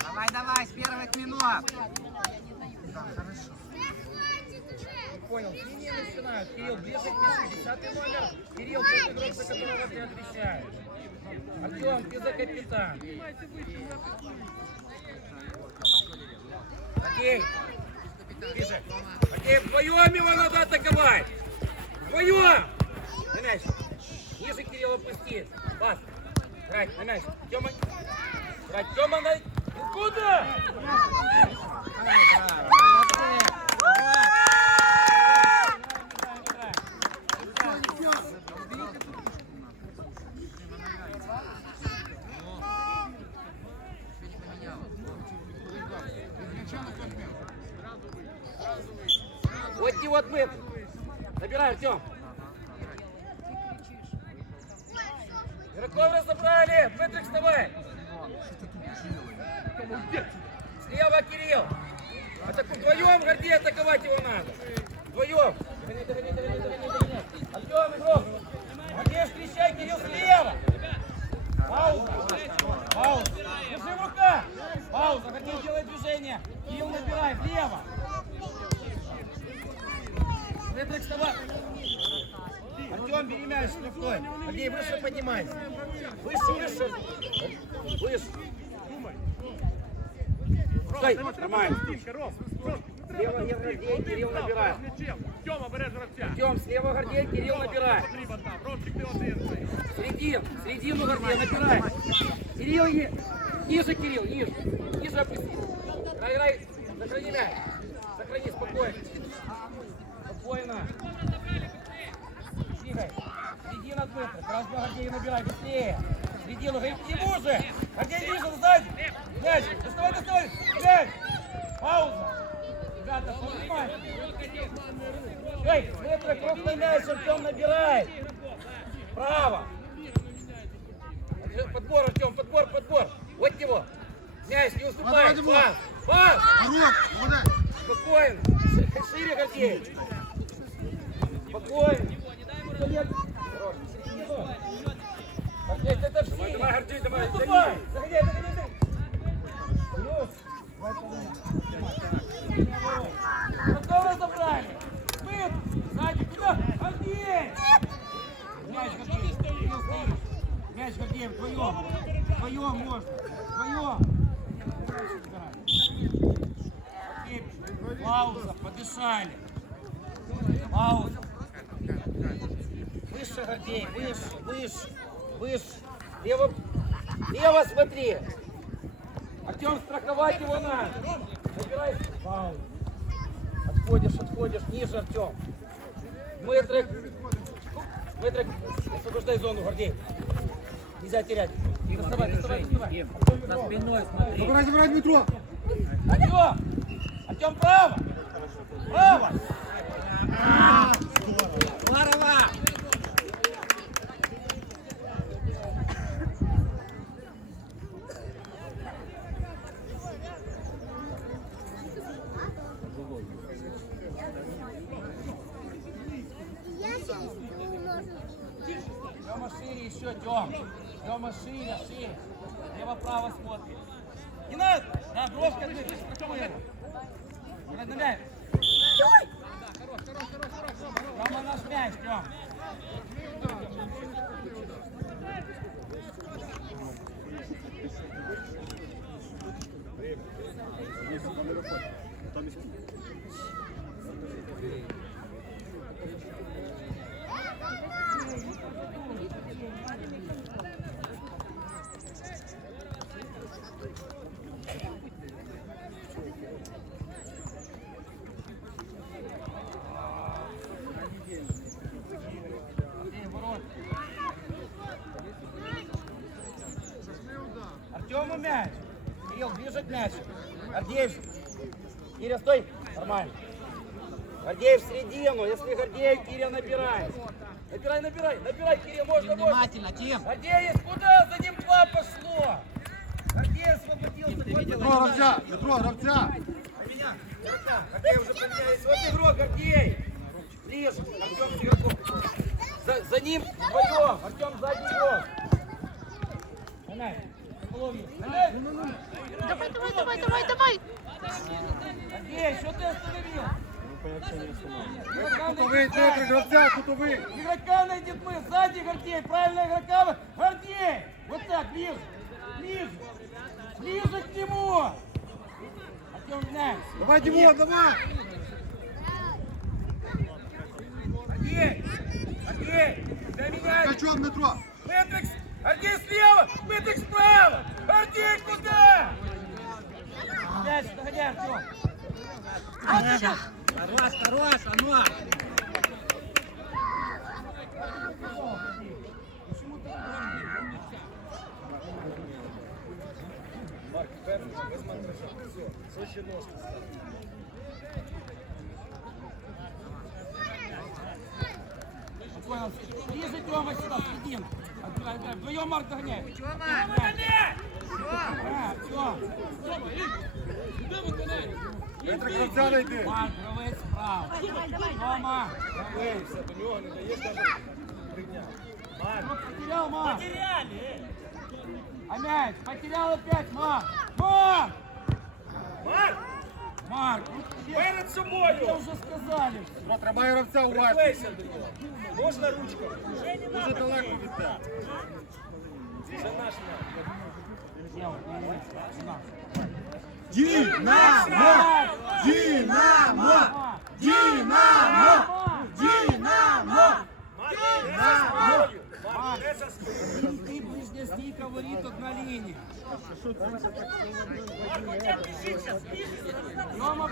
Давай, давай, с первых минут. Да, хорошо. Понял, синие начинают. Кирилл, ближе к мячу. Десятый номер. Кирилл, тот игрок, за которого ты отвечаешь. Артем, ты за капитан. Окей. Ближе. Окей, вдвоем его надо атаковать. Вдвоем. На мяч. Ниже Кирилл опусти. Пас. Брать, на мяч. Тёма. Брать, Тёма на... Куда? Давай, браво, молодцы. Давай. Вот не вот мы. Набирай, Артем. Игроков разобрали. Петрик, вставай. Слева Кирилл. Атаку вдвоем, Гордей, атаковать его надо. Вдвоем. Догони, догони, догони, догони, догони. Артем, игрок. Гордей, встречай, Кирилл слева. Пауза. Пауза. Держи в руках. Пауза. Гордей делает движение. Кирилл набирай, влево. Петрик, вставай. Артем, бери мяч штрафной. Гордей, выше поднимайся. Выше, выше. Выше. Стой, нормально. Слева не Гордей, Кирилл набирает. Тьома бере гравця. Артем, слева Гордей, Кирилл набирает. Потрібен там. Ромчик, ти один. Середин, Гордей набирай. Кирилл, е- ниже, Кирилл, ниже. Ниже опусти. Играй, играй. Сохрани мяч. Сохрани, спокойно. Спокойно. Двигай. Середина от метра. Красного Гордея набирай, быстрее. Середину, говорит, к нему же. Гордей ниже, сзади. Мяч, доставай, доставай. Мяч. Пауза. Ребята, поднимай. Эй, метра, крупный мяч, Артем набирай. Право. Подбор, Артем, подбор, подбор. Вот его. Мяч, не уступай. Давай. Пас, пас. Спокойно. Шире, Гордей. Спокойно. Гордей, это все. Давай, давай, Гордей, давай. Не уступай. Заходи, заходи, заходи. Плюс. Готовы разобрали? Вы, сзади, куда? Гордей. Мяч, Гордей. Кирилл, стоишь. Мяч, Гордей, вдвоем. Вдвоем можно. Окей, Пауза, подышали. Пауза. Выше, Гордей, выше, выше, выше. Лево, лево смотри. Артем, страховать его надо. Набирай. Пауза. Отходишь, отходишь, ниже, Артем. Мэтрик. Мэтрик, освобождай зону, Гордей. Нельзя терять. Доставай, доставай, доставай. За спиной смотри. Забирай, забирай, Дмитро. Артем! Артем, право! Право! Здорово. Тема шире еще, Тем. Тема шире, шире. Лево-право смотрит. Не надо! Да, бровка ты, ты спокойно. Не надо мяч. Тема наш мяч, Тем. Эй, Мячу. Гордеев. Кирилл, стой. Нормально. Гордеев в середину. Если Гордеев, Кирилл набирай. Набирай, набирай, набирай, Кирилл, можно, можно. Внимательно, Тим. Гордеев, куда? За ним два пошло. Гордеев, Дмитро, гравця! Дмитро, гравця! Гордей уже поменялись. Вот игрок, Гордей. Ближе. Артем с игроком. За, за ним вдвоем. Артем сзади игрок. Гонай. Давай, давай, давай, давай, давай. Гордей, что ты остановил? Кутовий, Дмитрик, гравця, кутовий! Игрока найдет мы. Сзади Гордей. Правильно игрока. Гордей. Вот так, ближе. Ближе. Ближе к нему. Артем, мяч. Давай, Димон, давай! Гордей. Гордей. Для меня. Качок, Дмитро! Метрикс! Гордей слева! Метрикс справа! Гордей куда? Мяч, догоняй, Артем! Хорош, хорош, оно! Понял. Ближе, Тёма, сюда, следим. Вдвоем Марк догоняй. Тёма! Догоняй! А, всё. Дмитрик, гравця найди! Марк, гравець справа. Тёма! Гравець, до нього не даєш даже прийняв. Марк. Потерял, Марк. Потеряли. А мяч, потерял опять, Марк. Марк! Марк! Марк, ну, Перед тебе собою! уже сказали. Дмитро, тримай гравця уважно! Приклейся до нього. Можна ручкою? Дуже далеко від тебе. Це наш м'яч. Я вот, не, не, не, на. Дінамо! Дінамо! Дінамо! Дінамо! Марк, не за спиною! Марк, не за спиною! Ты ближняя стійка воріт одна лінія. Тьома,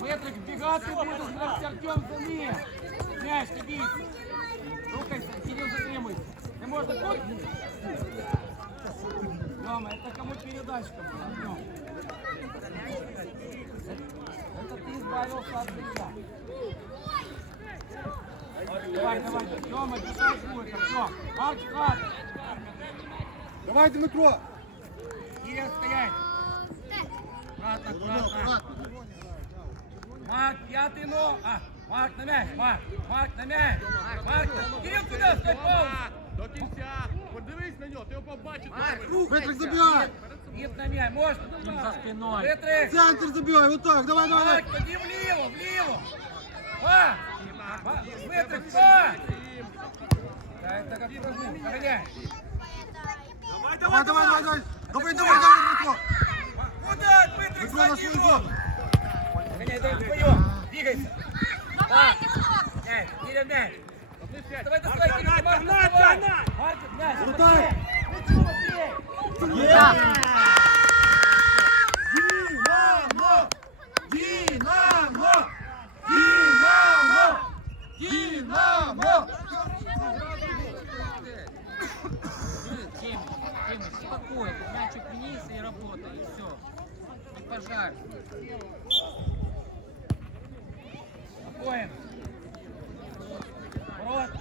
Метрик бігати буде, гравці Артем за ним. Мяч, не бійся. Рухайся, Кирилл затримуйся. Не можна тут? Тьома, это кому передачка была, Артем? Это ты избавился от мяча. Давай, давай, Тёма, бежать будет, Артем. Марк, хат. Давай, Дмитро! Кирилл, стоять. Аккуратно, Воно, аккуратно. аккуратно. Марк, пятый но. А, Марк на мяч, Марк, Марк на мяч. Марк, Кирилл, куда стоять, пауза? До кінця! Подивись на нього, ти його побачиш! Дмитрик, забігай! Вид на мяч, можешь? За спиной. Петрик, Центр забігай, отак, давай, давай! Марк, тоді вліво, Давай, давай, давай, давай! Давай, давай, давай, Дмитро! Куда, Петрик, Дмитро на сзади свою его. зону! Догоняй, давай, вдвоем. Двигайся. Па! Мяч, Кирилл, мяч. Давай, доставай, Кирилл, Марк, Догнать, доставай. догнать! Марк, мяч, Крутой. Быстрее. Ну чего, быстрее. Спокойно, мячик вниз и работай, и все. Не пожар. Спокоен. Ворот.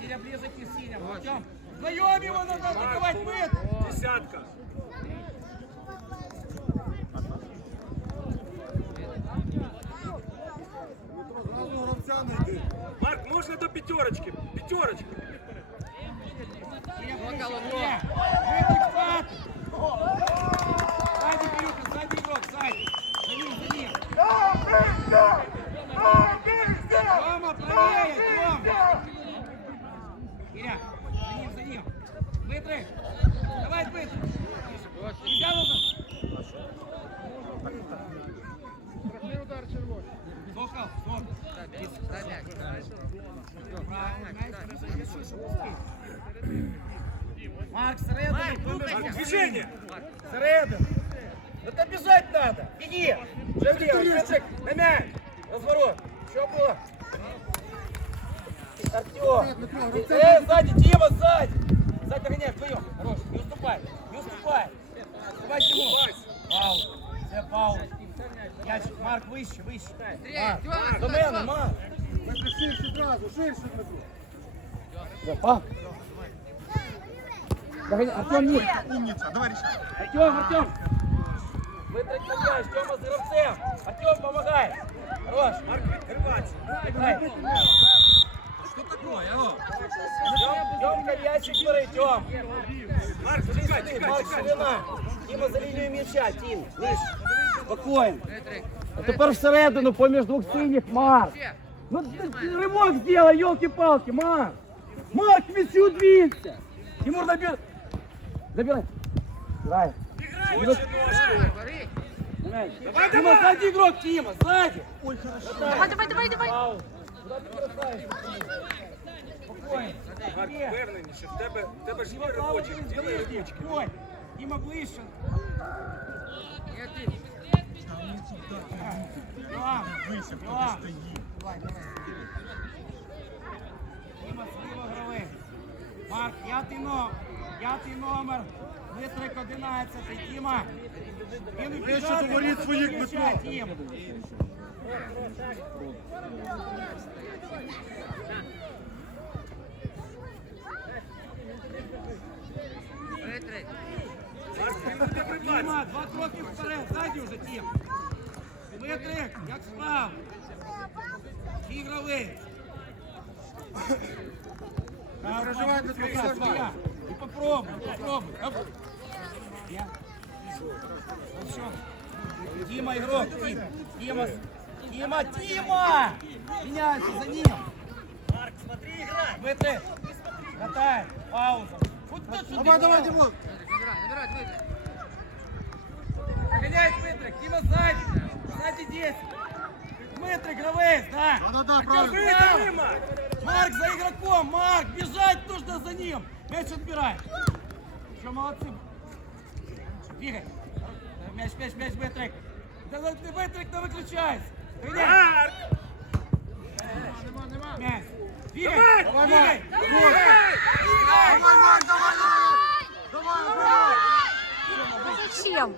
Киря ближе к синему. Артем, вдвоем его надо атаковать мы. Десятка! Марк, можна до п'ятерочки? П'ятерочки! Киря ближе. Киря. Выпить пад. Сзади, Кирюха, сзади игрок, сзади. За ним, за ним. Тома, правее, Том. Киря, за ним, за ним. Бытрый. Давай, быстрый. Нельзя нужно. Сокол, сокол. Правильно, мяч, разреши, чтобы успеть. Марк, средний. Движение! Средний. Это бежать надо. Беги. Уже влево. Петрик, на мяч. Разворот. Что было? Артем. Э, сзади, Дима, сзади. Сзади догоняй, вдвоем. Хорош, не уступай. Не уступай. Давай, Тимур. Пауза. Все, пауза. Ящик, Марк, выше, выше. Марк, до мене, Марк. Ширше зразу, ширше, Дмитро! Да, па. Догоняй, Артем, ні. Умница, давай решай. Артем, Артем! Витрать на м'яч, Тьома з гравцем. Артем, помагай. Хорош. Марк, відкривайся. Грай. Что такое? Алло. Тьом, Тьомка, м'ячик бери, Тьом. Марк, Сюди, чекай, сюди, чекай, Марк, чекай. ширина. Тіма за лінією м'яча, Тім. Лиш. Спокійно. А тепер всередину, поміж двох синіх, Марк. Ну, ти- ти ривок сделай, елки-палки, Марк. Марк, к мячу двинься. Тимур, набир. Забирай. Забирай. Очі ножку. Давай, Давай, Тима, давай. сзади игрок, Тима, сзади. Давай, давай, давай, давай. Пауза. Куда ты бросаешь? Спокойно. Марк, Є. впевненіше, в тебе, в тебе ж Тима, є правый робочі, через ділай ближний. ручки. Ой, Тима ближе. Иван, Иван. Давай, давай. Тима, сліва гравий. Марк, п'ятий номер. П'ятий номер. Витрик 11. Тіма. Він вбігати, своїх включай, Тім. Тіма, два кроки вперед, ззаді вже, Тім. Витрик, як справ. Ігровий. Переживайте, спокійно. Попробуй, попробуй. Оп. Я. Вот всё. Дима игрок, Дим. Дима, Дима, Дима! Меняйся за ним. Марк, смотри, играй. Вытры. Катай. Пауза. Что Давай, ты давай, делал? Димон. Гоняет Вытрик. Дима сзади. Сзади 10. Вытрик, Гравейс, да. Да-да-да, Артём, правильно. справа. Дима! Марк за игроком, Марк, бежать нужно за ним. Мяч отбирай. Все, молодцы. Двигай. Мяч, мяч, мяч, да, ты, Бэтрик, не выключайся. Гоняй. Марк! Мяч. Двигай, Давай, двигай, давай. двигай. Давай, Марк, давай, давай. Давай, давай. Зачем?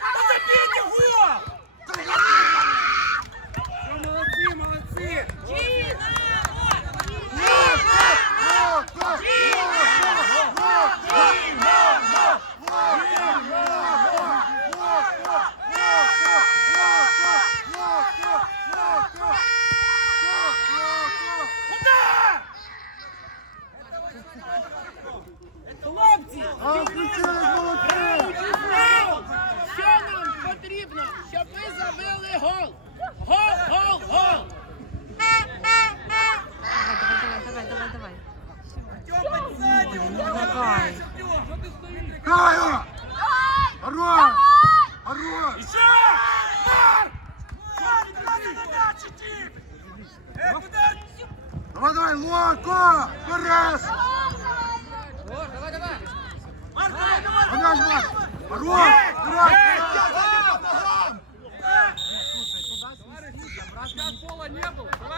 Да забейте гол! Все, молодцы, молодцы. Хлопці! А, включились, молодцы. Що нам потрібно, щоб ви забили гол? Гол, гол, гол! Давай, давай, давай, давай, давай. Тёпа, сзади, Ну, давай. Что ты стоишь? Кая! Хорош! Хорош! Давай, давай, Локо! Перес! Гоняй, Марк! Хорош! Хорош!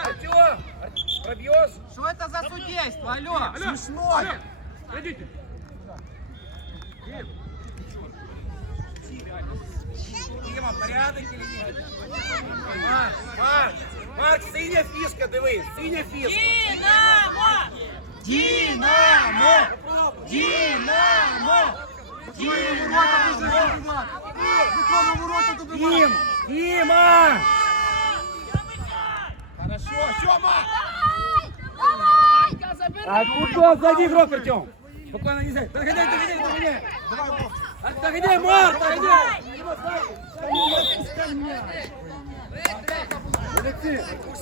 Артём, пробьешь? Что это за судейство? Алло. Смешной! Дима, порядок или нет? Марк, Марк, Марк, синя фишка, дивись, синя фішка. Динамо! Виконуй ворота, добивати! Дим! Дима! Я заберу! А куда сзади игрок, Артем? Спокойно, не знаю. Догоняй, догоняй, догоняй. Давай, Вов! А, Марк, догоняй. Дима,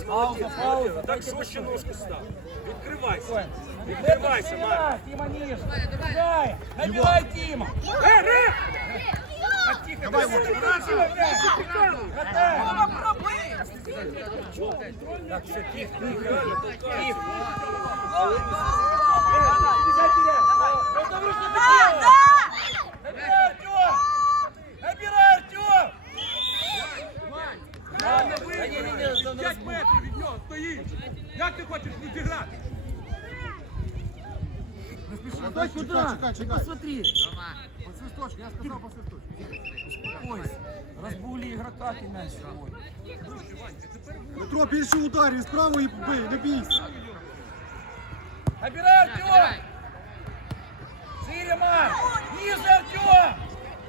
Пауза, пауза. Так жорстче ножку став. Відкривайся. Відкривайся, Марк. Тима ниже. Набирай, набирай, Тима. Е, ре! Давай, Катай. Так, все, тихо, тихо, тихо. Нельзя терять. стоїть. Як ти хочеш відіграти? Дай куда? Чекай, чекай. Посмотри. По свисточку, я сказал по свисточку. Успокойся. Разбули игрока ты мяч свой. Петро, більше ударів, справа і бий, не бійся. Набирай, Артем! назад! Ниже, Артем!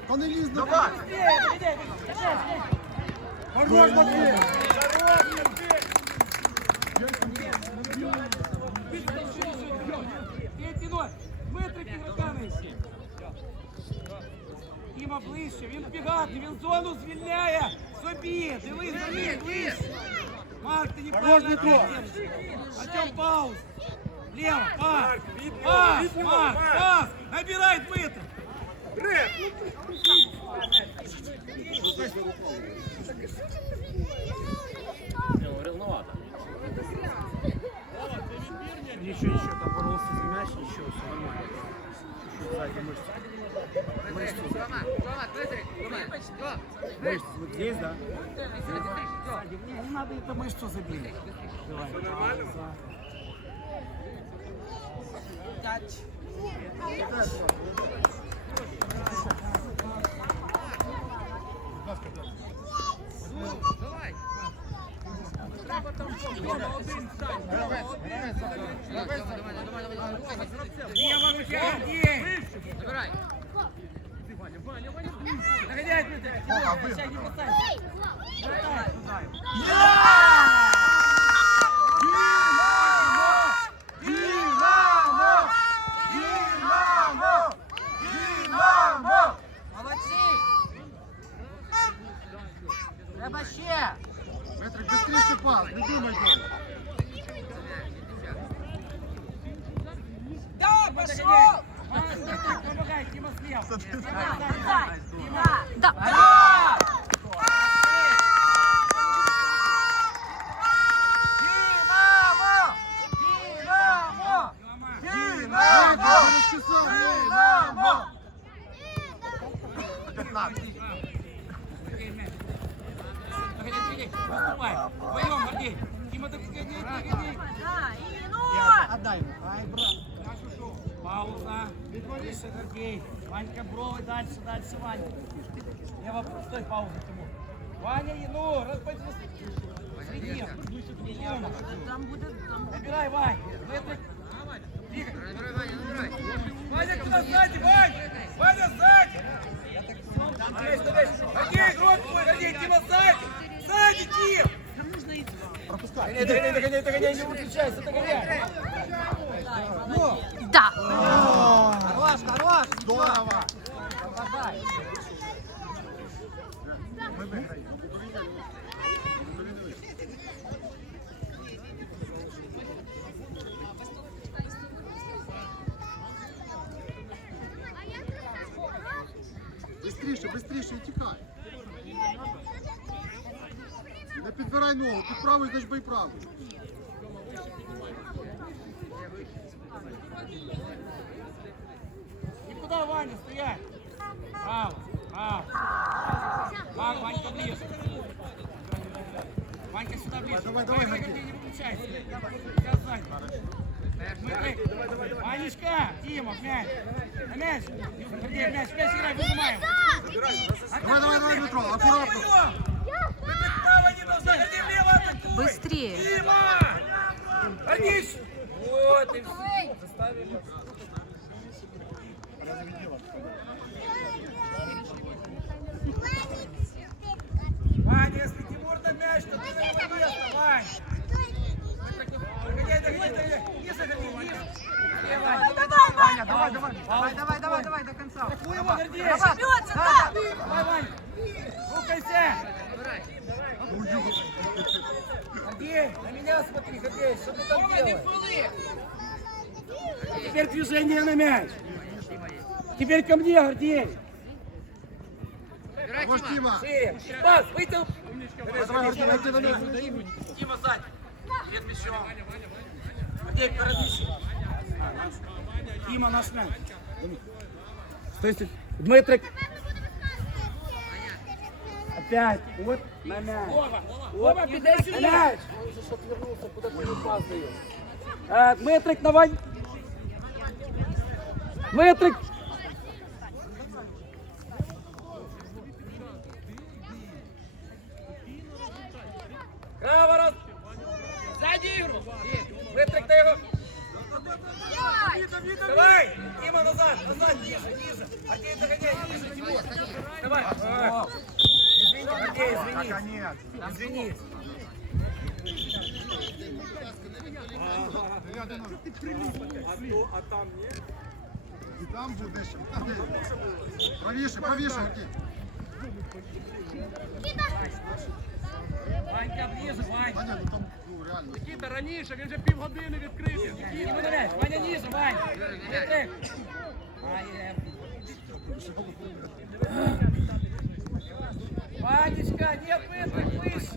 Та не лізь на Давай. Быстрее, иди, иди, Хорош, Матвій! Діма ближче, він бігати, він зону звільняє. Собі, дивись, дивись, ближче. Марк, ти неправильно Дмитро. держиш. Артем, пауз. Лево, пас. Марк, видно, Пас, видно, Марк, Марк. пас. Набирай Дмитро. Бред! Еще, еще там боролся за мяч, еще все равно. Чуть-чуть сзади мышцы. Мышцы. Мышцы. Вот здесь, да? Сзади. Не, не надо это мышцу забили. Давай. Нормально? Діма, виходи. Забирай. Нагоняй, Дмитрий. Сядь, не бросай. Динамо! Динамо! Динамо! Молодці! Треба ще! Метрик, быстрее пас, не думай дома. Да, пошел! Помогай, Дима слева. Да. Динамо! Динамо! Динамо! Динамо! 15. Выступай. Вдвоем, Гордей. Дима, так гони, гони. Отдай ему. Ай, брат. Пауза. Выше, Гордей. Ванька, бровы дальше, дальше, Ванька. Лево, стой, пауза, Тимур. Ваня, ну, разбойся. Среди. Тёма. Набирай, Вань. Метрик. Двигай. Ваня, туда сзади, Вань! Ваня, сзади! Здесь, здесь. Гордей, игрок твой, Гордей, Дима, сзади! Сзади, Дим! Пропускай. Догоняй, догоняй, догоняй, догоняй, не выключайся, догоняй! Да. Хорош, хорош! Здорово! Попадай! Ми виграємо. Бистріше, бистріше і тікай. Не підбирай ногу, під правою, значить бий правою. Никуда, Ваня, стоять! Право, право. Вань, Ванька ближе. Ванька сюда ближе. Давай, давай. Гордей, не выключайся. Сейчас сзади. Ванечка, Дима, мяч. На мяч. Гордей, мяч, мяч играй, выжимаем. Давай, давай, давай, Дмитро, атакуй. Быстрее. Дима! Гордей! Вот и все. Заставили. Ваня, если Тимур на мяч, то ты на его место, Вань. Догоняй, догоняй, догоняй. Ниже. Э, Вань. Ваня, давай, давай! Давай, давай, давай, давай, до конца! Атакуй его, Гордей. Давай. Давай, Вань. Рукайся. Гордей, на меня смотри, Гордей, что ты там делаешь? Теперь движение на мяч. Теперь ко мне, Гордей. Хорош, Тіма. Шире. Пас, вытянул. Давай, давай, Гордій, найди на м'яч. Дима сзади. Перед мячом. Гордей, коротище. Дима, наш мяч. Стой, стой. Дмитрик. Опять. Вот на мяч. Вова, піде На сюди! мяч. Он уже ж отвернулся, куда ты ему пас даешь. А, Дмитрик, на Вань. Дмитрик. ігру! Дмитрик, на його. Давай, Дима назад. Назад, ниже, ниже. Гордей, догоняй, ниже, Тимур. Давай. А. Извини, Гордей, извини. Наконец. Извини. Я думаю, А там ні? і там буде ще. Правіше, правіше, Окей. Ванька внизу, Вань. Нікіта, раніше, він вже півгодини відкрив. Нікіта, ну, Ваня нізу, Вань. Відкрив. Ванечка, не витримуйся.